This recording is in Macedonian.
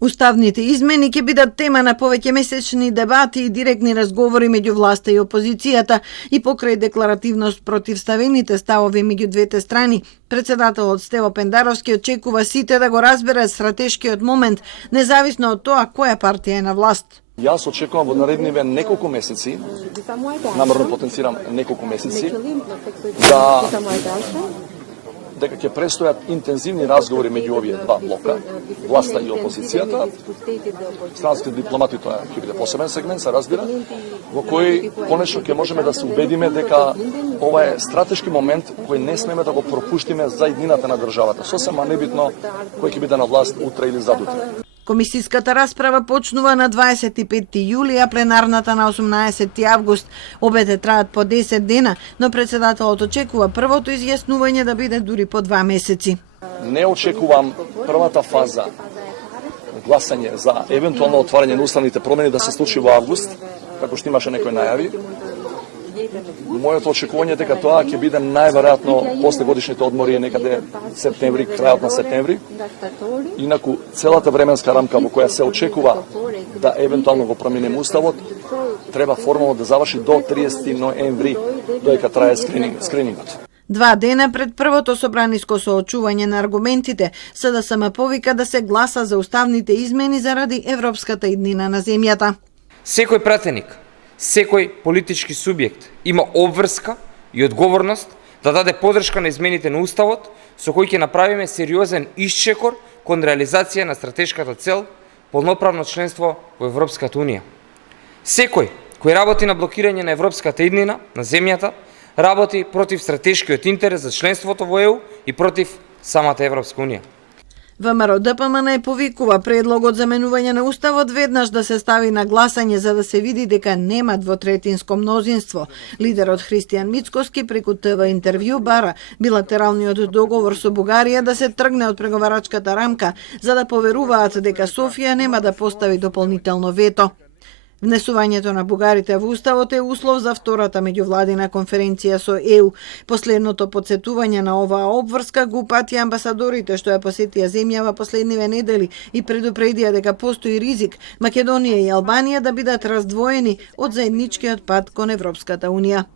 Уставните измени ќе бидат тема на повеќе месечни дебати и директни разговори меѓу власта и опозицијата и покрај декларативност противставените ставови меѓу двете страни. Председателот Стево Пендаровски очекува сите да го разберат стратешкиот момент, независно од тоа која партија е на власт. Јас очекувам во наредниве неколку месеци, намерно потенцирам неколку месеци, дека ќе престојат интензивни разговори меѓу овие два блока, власта и опозицијата. Странските дипломати, тоа ќе биде посебен сегмент, се разбира, во кој конечно ќе можеме да се убедиме дека ова е стратешки момент кој не смеме да го пропуштиме за иднината на државата. Сосема небитно кој ќе биде на власт утре или задутре. Комисиската расправа почнува на 25 јули, а пленарната на 18 август. Обете траат по 10 дена, но председателот очекува првото изјаснување да биде дури по 2 месеци. Не очекувам првата фаза гласање за евентуално отварање на уставните промени да се случи во август, како што имаше некои најави. Моето очекување е дека тоа ќе биде најверојатно после годишните одмори некаде септември, крајот на септември. Инаку целата временска рамка во која се очекува да евентуално го променим уставот треба формално да заврши до 30 ноември, додека трае скринингот. 2 дена пред првото собраниско соочување на аргументите, СДСМ повика да се гласа за уставните измени заради европската иднина на земјата. Секој пратеник, секој политички субјект има обврска и одговорност да даде подршка на измените на Уставот, со кој ќе направиме сериозен исчекор кон реализација на стратешката цел полноправно членство во Европската Унија. Секој кој работи на блокирање на европската иднина на земјата, работи против стратешкиот интерес за членството во ЕУ и против самата Европска Унија. ВМРО ДПМН повикува предлогот за менување на уставот веднаш да се стави на гласање за да се види дека нема двотретинско мнозинство. Лидерот Христијан Мицкоски преку ТВ интервју бара билатералниот договор со Бугарија да се тргне од преговарачката рамка за да поверуваат дека Софија нема да постави дополнително вето. Внесувањето на бугарите во уставот е услов за втората меѓувладина конференција со ЕУ. Последното потсетување на оваа обврска го упати амбасадорите што ја посетија земјава последниве недели и предупредија дека постои ризик Македонија и Албанија да бидат раздвоени од заедничкиот пат кон Европската Унија.